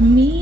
me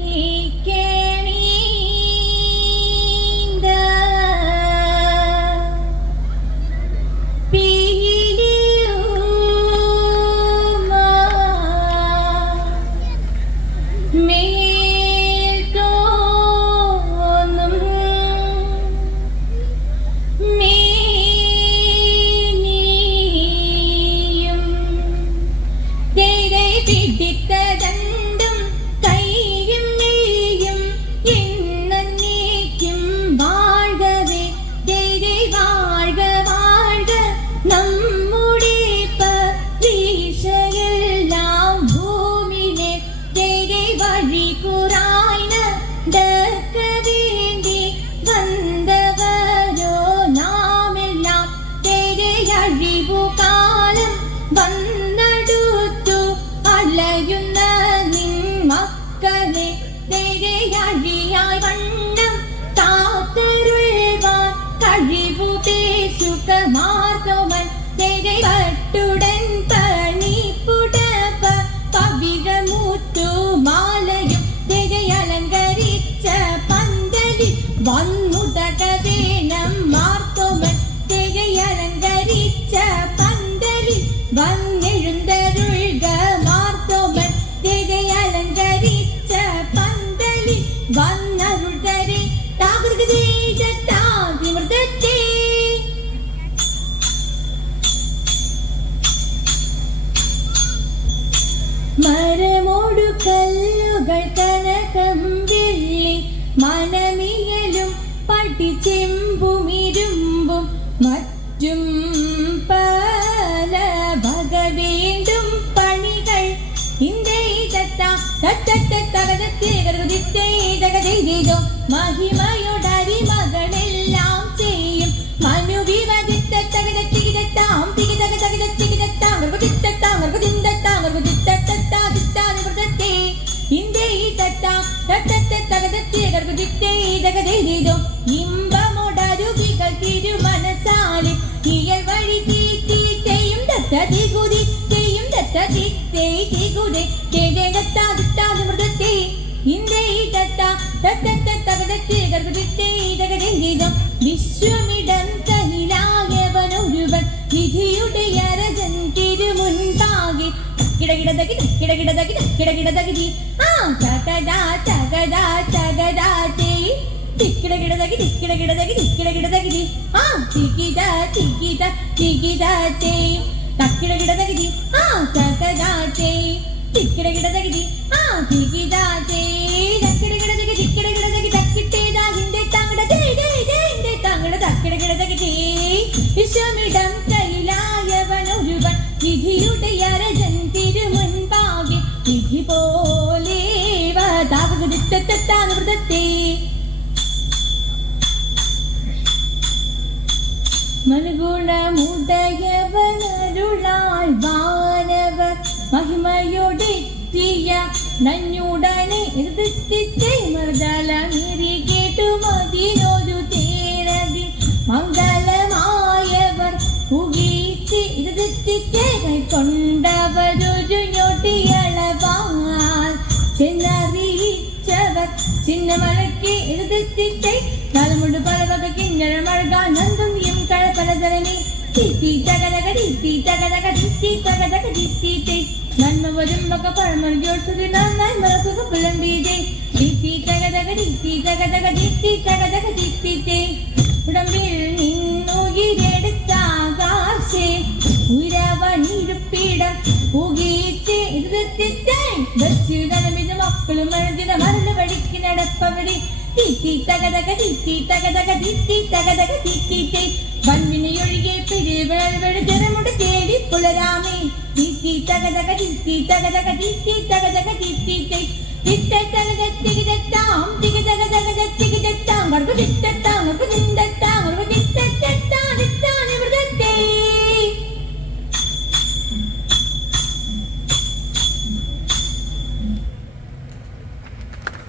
one മഹിമയോടരിമകളെല്ലാം ചെയ്യും. മനുവിവതിത്ത തകടത്തികിടത്താം തികിതക തകിടത്തികിടത്താം ഗർഭതിത്തത്താം ഗർഭതിന്തത്താം ഗർഭതിത്തത്താതിത്താനിവൃതത്തെ ഇന്ദേ തട്ടാം തട്ടത്തെ തകടത്തെ ഗർഭതിത്തേ തകതേതോ ഇമ്പമോടരുവികൾ തിരുമനസാലെ കിടകിടതകി കിടകിടതകി കിടകിടതകി ആ തകടാ തകടാ തകടാ തേ തിക്കിടകിടതകി തിക്കിടകിടതകി തിക്കിടകിടതകി ആ തികിട തികിട തികിട തേ തക്കിടകിടതകി ആ തകടാ തേ തിക്കിടകിടതകി ആ തികിട തേ തക്കിടകിടതകി തിക്കിടകിടതകി തക്കിട്ടേതാ. ഹിന്റെ തങ്ങട ദേ ദേ ദേ ഹിന്റെ തങ്ങട തക്കിടകിടതകി തേ വിശ്വമിടം വൃതത്തെ മനുഗുണമുടയവനരുളാൽ വാനവ മഹിമയോടെത്തിയ നഞ്ഞുടനെ എതിർത്തിച്ചേ മർദ്ദളമിരി ചെന്നറിയിച്ചവർ ഇത് എഴുതിത്തിട്ടെ നാലുമുണ്ട് പല വക കിഞ്ഞഴ മഴകാൻ നന്ദും കഴപ്പലതരണി തിത്തി തകതക തിത്തി തകതക തിത്തി തകതക തിത്തിത്തെ നന്മ വരുമ്പക പഴമറിയോട്ടുതി നന്നായി മറക്കുക പുലമ്പീതെ തിത്തി തകതക തിത്തി തകതക തിത്തി തകതക തിത്തിത്തെ ഉടമ്പിൽ നിന്നുയിരെടുത്താകാശേ ഉകീച്ചേ ഇത് ഇരുത്തിത്തെ ബസ്സിടമിത് മക്കളും വഴിക്ക് നടപ്പവടി തിത്തി തകതക തിത്തി തകതക തിത്തി തകതക തിത്തിത്തെ വൻവിനയൊഴികെ പിരിവഴവഴ ജനമുടെ